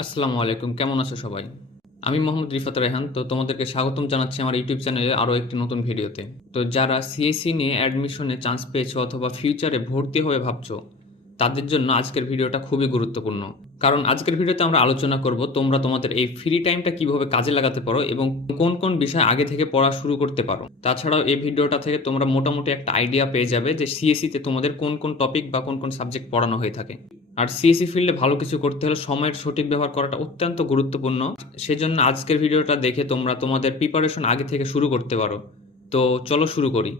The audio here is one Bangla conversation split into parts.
আসসালামু আলাইকুম, কেমন আছো সবাই? আমি মোহাম্মদ রিফাত রায়হান। তো তোমাদেরকে স্বাগতম জানাচ্ছি আমার ইউটিউব চ্যানেলে আরও একটি নতুন ভিডিওতে। তো যারা সিএসসি নিয়ে অ্যাডমিশনে চান্স পেয়েছো অথবা ফিউচারে ভর্তি হবে ভাবছো, তাদের জন্য আজকের ভিডিওটা খুবই গুরুত্বপূর্ণ। কারণ আজকের ভিডিওতে আমরা আলোচনা করব তোমরা তোমাদের এই ফ্রি টাইমটা কিভাবে কাজে লাগাতে পারো এবং কোন কোন বিষয় আগে থেকে পড়া শুরু করতে পারো। তাছাড়াও এই ভিডিওটা থেকে তোমরা মোটামুটি একটা আইডিয়া পেয়ে যাবে যে সিএসসিতে তোমাদের কোন কোন টপিক বা কোন কোন সাবজেক্ট পড়ানো হয়ে থাকে। আর সিএসসি ফিল্ডে ভালো কিছু করতে হলে সময়ের সঠিক ব্যবহার করাটা অত্যন্ত গুরুত্বপূর্ণ। সেজন্য আজকের ভিডিওটা দেখে তোমরা তোমাদের প্রিপারেশন আগে থেকে শুরু করতে পারো। তো চলো শুরু করি।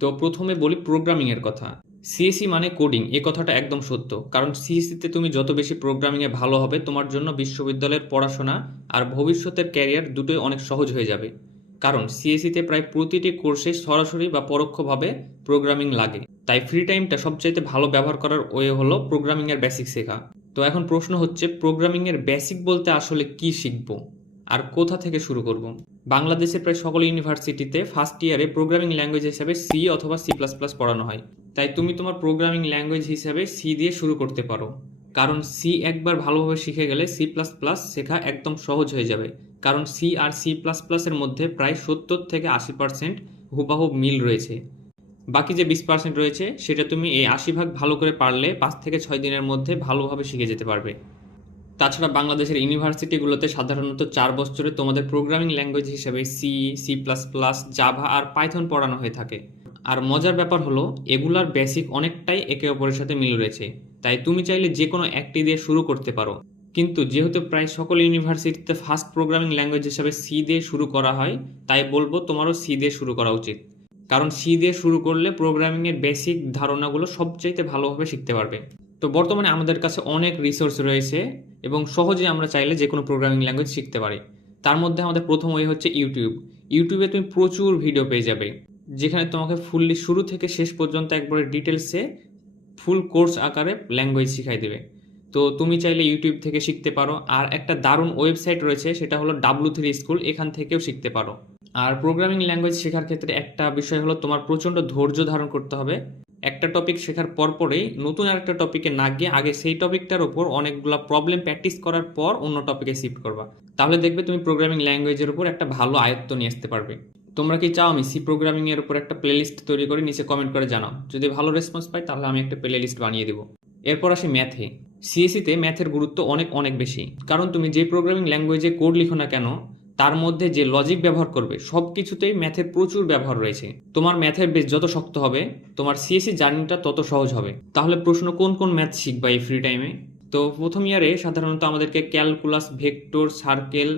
তো প্রথমে বলি প্রোগ্রামিং এর কথা। সিএসসি মানে কোডিং, এ কথাটা একদম সত্য। কারণ সিএসসিতে তুমি যত বেশি প্রোগ্রামিং এ ভালো হবে, তোমার জন্য বিশ্ববিদ্যালয়ের পড়াশোনা আর ভবিষ্যতের ক্যারিয়ার দুটোই অনেক সহজ হয়ে যাবে। কারণ সিএসসিতে প্রায় প্রতিটি কোর্সে সরাসরি বা পরোক্ষভাবে প্রোগ্রামিং লাগে। তাই ফ্রি টাইমটা সবচাইতে ভালো ব্যবহার করার ওয়ে হলো প্রোগ্রামিং এর বেসিক শেখা। তো এখন প্রশ্ন হচ্ছে, প্রোগ্রামিং এর বেসিক বলতে আসলে কি শিখবো আর কোথা থেকে শুরু করব? বাংলাদেশের প্রায় সকল ইউনিভার্সিটিতে ফার্স্ট ইয়ারে প্রোগ্রামিং ল্যাঙ্গুয়েজ হিসাবে সি অথবা সি প্লাস প্লাস পড়ানো হয়। তাই তুমি তোমার প্রোগ্রামিং ল্যাঙ্গুয়েজ হিসাবে সি দিয়ে শুরু করতে পারো। কারণ সি একবার ভালোভাবে শিখে গেলে সি প্লাস প্লাস শেখা একদম সহজ হয়ে যাবে। কারণ সি আর সি প্লাস প্লাসের মধ্যে প্রায় 70 থেকে 80% হুবাহুব মিল রয়েছে। বাকি যে 20% রয়েছে সেটা তুমি এই 80 ভাগ ভালো করে পারলে 5 থেকে 6 দিনের মধ্যে ভালোভাবে শিখে যেতে পারবে। তাছাড়া বাংলাদেশের ইউনিভার্সিটিগুলোতে সাধারণত 4 বছরে তোমাদের প্রোগ্রামিং ল্যাঙ্গুয়েজ হিসেবে C, C plus plus, Java আর পাইথন পড়ানো হয়ে থাকে। আর মজার ব্যাপার হলো, এগুলার বেসিক অনেকটাই একে অপরের সাথে মিল রয়েছে। তাই তুমি চাইলে যে কোনো একটি দিয়ে শুরু করতে পারো। কিন্তু যেহেতু প্রায় সকল ইউনিভার্সিটিতে ফার্স্ট প্রোগ্রামিং ল্যাঙ্গুয়েজ হিসাবে সি দিয়ে শুরু করা হয়, তাই বলবো তোমারও সি দিয়ে শুরু করা উচিত। কারণ সি দিয়ে শুরু করলে প্রোগ্রামিংয়ের বেসিক ধারণাগুলো সবচাইতে ভালোভাবে শিখতে পারবে। তো বর্তমানে আমাদের কাছে অনেক রিসোর্স রয়েছে এবং সহজে আমরা চাইলে যে কোনো প্রোগ্রামিং ল্যাঙ্গুয়েজ শিখতে পারি। তার মধ্যে আমাদের প্রথম ওয়ে হচ্ছে ইউটিউব। ইউটিউবে তুমি প্রচুর ভিডিও পেয়ে যাবে, যেখানে তোমাকে ফুললি শুরু থেকে শেষ পর্যন্ত একবারে ডিটেলসে ফুল কোর্স আকারে ল্যাঙ্গুয়েজ শিখাই দেবে। তো তুমি চাইলে ইউটিউব থেকে শিখতে পারো। আর একটা দারুণ ওয়েবসাইট রয়েছে, সেটা হলো W3 স্কুল, এখান থেকেও শিখতে পারো। আর প্রোগ্রামিং ল্যাঙ্গুয়েজ শেখার ক্ষেত্রে একটা বিষয় হলো তোমার প্রচণ্ড ধৈর্য ধারণ করতে হবে। একটা টপিক শেখার পরপরেই নতুন আরেকটা টপিকে না গিয়ে আগে সেই টপিকটার উপর অনেকগুলো প্রবলেম প্র্যাকটিস করার পর অন্য টপিকে শিফট করবা। তাহলে দেখবে তুমি প্রোগ্রামিং ল্যাঙ্গুয়েজের উপর একটা ভালো আয়ত্ত নিয়ে আসতে পারবে। তোমরা কি চাও আমি সি প্রোগ্রামিং এর উপর একটা প্লেলিস্ট তৈরি করে নিচে কমেন্ট করে জানাও। যদি ভালো রেসপন্স পাই তাহলে আমি একটা প্লেলিস্ট বানিয়ে দেবো। এরপর আসি ম্যাথে। সিএসসিতে ম্যাথের গুরুত্ব অনেক অনেক বেশি। কারণ তুমি যে প্রোগ্রামিং ল্যাঙ্গুয়েজে কোড লিখো না কেন, তার মধ্যে যে লজিক ব্যবহার করবে সব কিছুতেই ম্যাথের প্রচুর ব্যবহার রয়েছে। তোমার ম্যাথের বেস যত শক্ত হবে, তোমার সিএসসি জার্নিটা তত সহজ হবে। তাহলে প্রশ্ন, কোন কোন ম্যাথ শিখবা এই ফ্রি টাইমে? তো প্রথম ইয়ারে সাধারণত আমাদেরকে ক্যালকুলাস, ভেক্টর, সার্কেল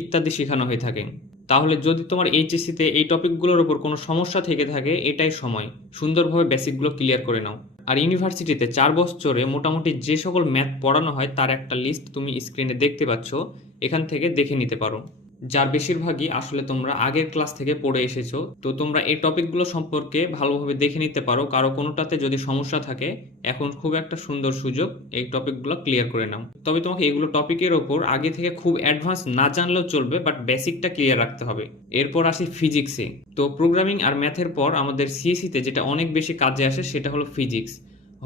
ইত্যাদি শেখানো হয়ে থাকে। তাহলে যদি তোমার এইচএসসিতে এই টপিকগুলোর ওপর কোনো সমস্যা থেকে থাকে, এটাই সময় সুন্দরভাবে বেসিকগুলো ক্লিয়ার করে নাও। আর ইউনিভার্সিটিতে 4 বছরে মোটামুটি যে সকল ম্যাথ পড়ানো হয় তার একটা লিস্ট তুমি স্ক্রিনে দেখতে পাচ্ছ, এখান থেকে দেখে নিতে পারো। যার বেশিরভাগই আসলে তোমরা আগের ক্লাস থেকে পড়ে এসেছো। তো তোমরা এই টপিকগুলো সম্পর্কে ভালোভাবে দেখে নিতে পারো। কারো কোনোটাতে যদি সমস্যা থাকে, এখন খুব একটা সুন্দর সুযোগ এই টপিকগুলো ক্লিয়ার করে নাও। তবে তোমাকে এগুলো টপিকের ওপর আগে থেকে খুব অ্যাডভান্স না জানলেও চলবে, বাট বেসিকটা ক্লিয়ার রাখতে হবে। এরপর আসি ফিজিক্সে। তো প্রোগ্রামিং আর ম্যাথের পর আমাদের সিএসসিতে যেটা অনেক বেশি কাজে আসে সেটা হলো ফিজিক্স।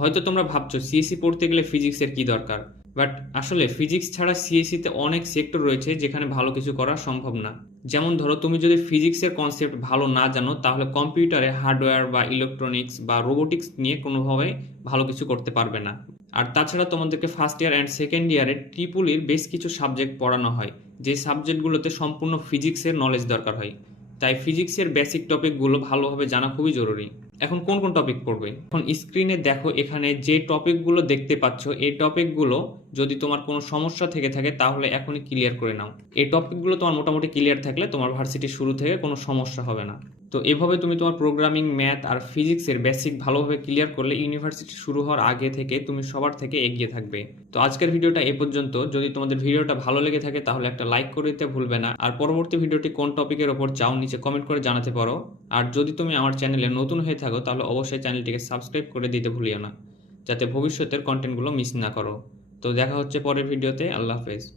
হয়তো তোমরা ভাবছো সিএসসি পড়তে গেলে ফিজিক্সের কি দরকার, বাট আসলে ফিজিক্স ছাড়া সিএসসিতে অনেক সেক্টর রয়েছে যেখানে ভালো কিছু করা সম্ভব না। যেমন ধরো, তুমি যদি ফিজিক্সের কনসেপ্ট ভালো না জানো, তাহলে কম্পিউটারে হার্ডওয়্যার বা ইলেকট্রনিক্স বা রোবোটিক্স নিয়ে কোনোভাবে ভালো কিছু করতে পারবে না। আর তাছাড়া তোমাদেরকে ফার্স্ট ইয়ার অ্যান্ড সেকেন্ড ইয়ারে ট্রিপুলির বেশ কিছু সাবজেক্ট পড়ানো হয়, যে সাবজেক্টগুলোতে সম্পূর্ণ ফিজিক্সের নলেজ দরকার হয়। তাই ফিজিক্সের বেসিক টপিকগুলো ভালোভাবে জানা খুবই জরুরি। এখন কোন কোন টপিক পড়বে? এখন স্ক্রিনে দেখো, এখানে যে টপিকগুলো দেখতে পাচ্ছ, এই টপিকগুলো যদি তোমার কোনো সমস্যা থেকে থাকে তাহলে এখনই ক্লিয়ার করে নাও। এই টপিকগুলো তোমার মোটামুটি ক্লিয়ার থাকলে তোমার ভার্সিটির শুরু থেকে কোনো সমস্যা হবে না। তো এভাবে তুমি তোমার প্রোগ্রামিং, ম্যাথ আর ফিজিক্সের বেসিক ভালোভাবে ক্লিয়ার করলে ইউনিভার্সিটি শুরু হওয়ার আগে থেকে তুমি সবার থেকে এগিয়ে থাকবে। তো আজকের ভিডিওটা এ পর্যন্ত। যদি তোমাদের ভিডিওটা ভালো লেগে থাকে তাহলে একটা লাইক করে দিতে ভুলবে না। আর পরবর্তী ভিডিওটি কোন টপিকের ওপর চাও নিচে কমেন্ট করে জানাতে পারো। আর যদি তুমি আমার চ্যানেলে নতুন হয়ে থাকো তাহলে অবশ্যই চ্যানেলটিকে সাবস্ক্রাইব করে দিতে ভুলিও না, যাতে ভবিষ্যতের কন্টেন্টগুলো মিস না করো। তো দেখা হচ্ছে পরের ভিডিওতে। আল্লাহ হাফেজ।